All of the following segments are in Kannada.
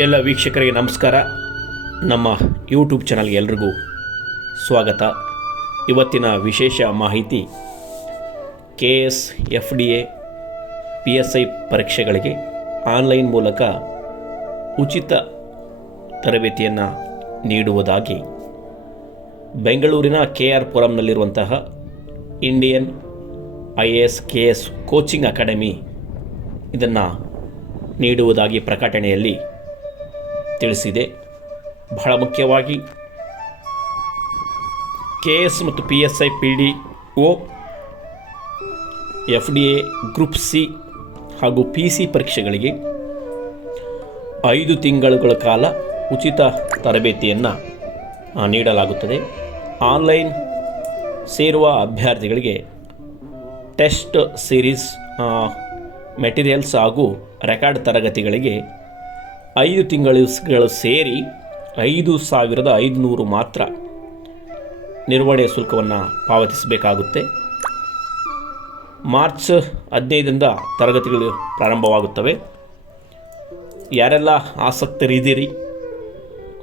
ಎಲ್ಲ ವೀಕ್ಷಕರಿಗೆ ನಮಸ್ಕಾರ. ನಮ್ಮ ಯೂಟ್ಯೂಬ್ ಚಾನಲ್ಗೆ ಎಲ್ರಿಗೂ ಸ್ವಾಗತ. ಇವತ್ತಿನ ವಿಶೇಷ ಮಾಹಿತಿ K S F D A P S I ಪರೀಕ್ಷೆಗಳಿಗೆ ಆನ್ಲೈನ್ ಮೂಲಕ ಉಚಿತ ತರಬೇತಿಯನ್ನು ನೀಡುವುದಾಗಿ ಬೆಂಗಳೂರಿನ K R ಪುರಂನಲ್ಲಿರುವಂತಹ Indian I A S K S coaching academy ಇದನ್ನು ನೀಡುವುದಾಗಿ ಪ್ರಕಟಣೆಯಲ್ಲಿ ತಿಳಿಸಿದೆ. ಬಹಳ ಮುಖ್ಯವಾಗಿ ಕೆ ಎಸ್ ಮತ್ತು P S I P D O, F D A, group C ಹಾಗೂ ಪಿ ಸಿ ಪರೀಕ್ಷೆಗಳಿಗೆ ಐದು ತಿಂಗಳುಗಳ ಕಾಲ ಉಚಿತ ತರಬೇತಿಯನ್ನು ನೀಡಲಾಗುತ್ತದೆ. ಆನ್ಲೈನ್ ಸೇರುವ ಅಭ್ಯರ್ಥಿಗಳಿಗೆ ಟೆಸ್ಟ್ ಸೀರೀಸ್ ಮೆಟೀರಿಯಲ್ಸ್ ಹಾಗೂ ರೆಕಾರ್ಡ್ ತರಗತಿಗಳಿಗೆ ಐದು ತಿಂಗಳು ಸೇರಿ ಐದು ಸಾವಿರದ ಐದುನೂರು ಮಾತ್ರ ನಿರ್ವಹಣೆಯ ಶುಲ್ಕವನ್ನು ಪಾವತಿಸಬೇಕಾಗುತ್ತೆ. ಮಾರ್ಚ್ ಹದಿನೈದರಿಂದ ತರಗತಿಗಳು ಪ್ರಾರಂಭವಾಗುತ್ತವೆ. ಯಾರೆಲ್ಲ ಆಸಕ್ತರಿದ್ದೀರಿ,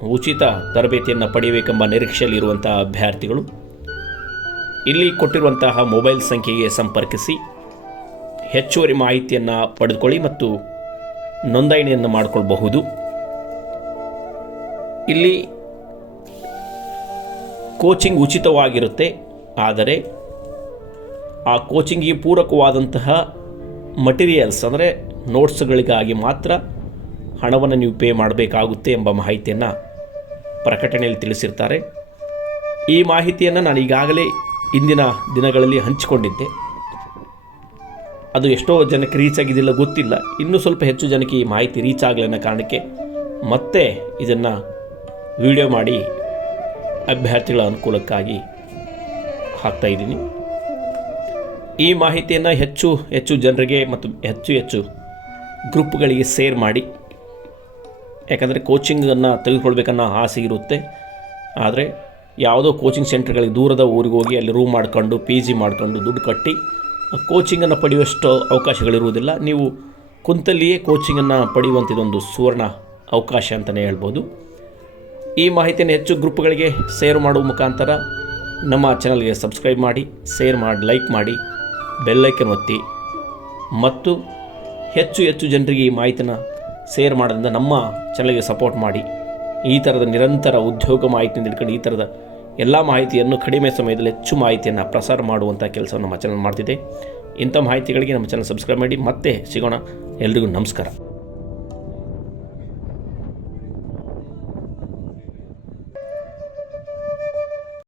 ಉಚಿತ ತರಬೇತಿಯನ್ನು ಪಡೆಯಬೇಕೆಂಬ ನಿರೀಕ್ಷೆಯಲ್ಲಿರುವಂಥ ಅಭ್ಯರ್ಥಿಗಳು, ಇಲ್ಲಿ ಕೊಟ್ಟಿರುವಂತಹ ಮೊಬೈಲ್ ಸಂಖ್ಯೆಗೆ ಸಂಪರ್ಕಿಸಿ, ಹೆಚ್ಚುವರಿ ಮಾಹಿತಿಯನ್ನು ಪಡೆದುಕೊಳ್ಳಿ ಮತ್ತು ನೋಂದಣಿಯನ್ನು ಮಾಡಿಕೊಳ್ಬಹುದು. ಇಲ್ಲಿ ಕೋಚಿಂಗ್ ಉಚಿತವಾಗಿರುತ್ತೆ. ಆದರೆ ಆ ಕೋಚಿಂಗಿಗೆ ಪೂರಕವಾದಂತಹ ಮಟೀರಿಯಲ್ಸ್ ಅಂದರೆ ನೋಟ್ಸ್ಗಳಿಗಾಗಿ ಮಾತ್ರ ಹಣವನ್ನು ನೀವು ಪೇ ಮಾಡಬೇಕಾಗುತ್ತೆ ಎಂಬ ಮಾಹಿತಿಯನ್ನು ಪ್ರಕಟಣೆಯಲ್ಲಿ ತಿಳಿಸಿರ್ತಾರೆ. ಈ ಮಾಹಿತಿಯನ್ನು ನಾನು ಈಗಾಗಲೇ ಇಂದಿನ ದಿನಗಳಲ್ಲಿ ಹಂಚಿಕೊಂಡಿದ್ದೆ. ಅದು ಎಷ್ಟೋ ಜನಕ್ಕೆ ರೀಚ್ ಆಗಿದ್ದಿಲ್ಲ, ಗೊತ್ತಿಲ್ಲ. ಇನ್ನೂ ಸ್ವಲ್ಪ ಹೆಚ್ಚು ಜನಕ್ಕೆ ಈ ಮಾಹಿತಿ ರೀಚ್ ಆಗಲಿ ಅನ್ನೋ ಕಾರಣಕ್ಕೆ ಮತ್ತೆ ಇದನ್ನು ವಿಡಿಯೋ ಮಾಡಿ ಅಭ್ಯರ್ಥಿಗಳ ಅನುಕೂಲಕ್ಕಾಗಿ ಹಾಕ್ತಾ ಇದ್ದೀನಿ. ಈ ಮಾಹಿತಿಯನ್ನು ಹೆಚ್ಚು ಹೆಚ್ಚು ಜನರಿಗೆ ಮತ್ತು ಹೆಚ್ಚು ಹೆಚ್ಚು ಗ್ರೂಪ್ಗಳಿಗೆ ಸೇರ್ ಮಾಡಿ. ಯಾಕಂದರೆ ಕೋಚಿಂಗನ್ನು ತೆಗೆದುಕೊಳ್ಬೇಕನ್ನೋ ಆಸೆ ಇರುತ್ತೆ. ಆದರೆ ಯಾವುದೋ ಕೋಚಿಂಗ್ ಸೆಂಟರ್ಗಳಿಗೆ ದೂರದ ಊರಿಗೆ ಹೋಗಿ ಅಲ್ಲಿ ರೂಮ್ ಮಾಡ್ಕೊಂಡು ಪಿ ಜಿ ಮಾಡ್ಕೊಂಡು ದುಡ್ಡು ಕಟ್ಟಿ ಕೋಚಿಂಗನ್ನು ಪಡೆಯುವಷ್ಟು ಅವಕಾಶಗಳಿರುವುದಿಲ್ಲ. ನೀವು ಕುಂತಲ್ಲಿಯೇ ಕೋಚಿಂಗನ್ನು ಪಡೆಯುವಂಥದ್ದೊಂದು ಸುವರ್ಣ ಅವಕಾಶ ಅಂತಲೇ ಹೇಳ್ಬೋದು. ಈ ಮಾಹಿತಿಯನ್ನು ಹೆಚ್ಚು ಗ್ರೂಪ್ಗಳಿಗೆ ಶೇರ್ ಮಾಡುವ ಮುಖಾಂತರ ನಮ್ಮ ಚಾನಲ್ಗೆ ಸಬ್ಸ್ಕ್ರೈಬ್ ಮಾಡಿ, ಶೇರ್ ಮಾಡಿ, ಲೈಕ್ ಮಾಡಿ ಬೆಲ್ಲೈಕನ್ ಒತ್ತಿ. ಮತ್ತು ಹೆಚ್ಚು ಹೆಚ್ಚು ಜನರಿಗೆ ಈ ಮಾಹಿತಿನ ಶೇರ್ ಮಾಡೋದ್ರಿಂದ ನಮ್ಮ ಚಾನಲ್ಗೆ ಸಪೋರ್ಟ್ ಮಾಡಿ. ಈ ಥರದ ನಿರಂತರ ಉದ್ಯೋಗ ಮಾಹಿತಿಯಿಂದ ಹಿಡ್ಕೊಂಡು ಈ ಥರದ ಎಲ್ಲ ಮಾಹಿತಿಯನ್ನು ಕಡಿಮೆ ಸಮಯದಲ್ಲಿ ಹೆಚ್ಚು ಮಾಹಿತಿಯನ್ನು ಪ್ರಸಾರ ಮಾಡುವಂಥ ಕೆಲಸವನ್ನು ನಮ್ಮ ಚಾನಲ್ ಮಾಡ್ತಿದೆ. ಇಂಥ ಮಾಹಿತಿಗಳಿಗೆ ನಮ್ಮ ಚಾನಲ್ ಸಬ್ಸ್ಕ್ರೈಬ್ ಮಾಡಿ. ಮತ್ತೆ ಸಿಗೋಣ. ಎಲ್ರಿಗೂ ನಮಸ್ಕಾರ.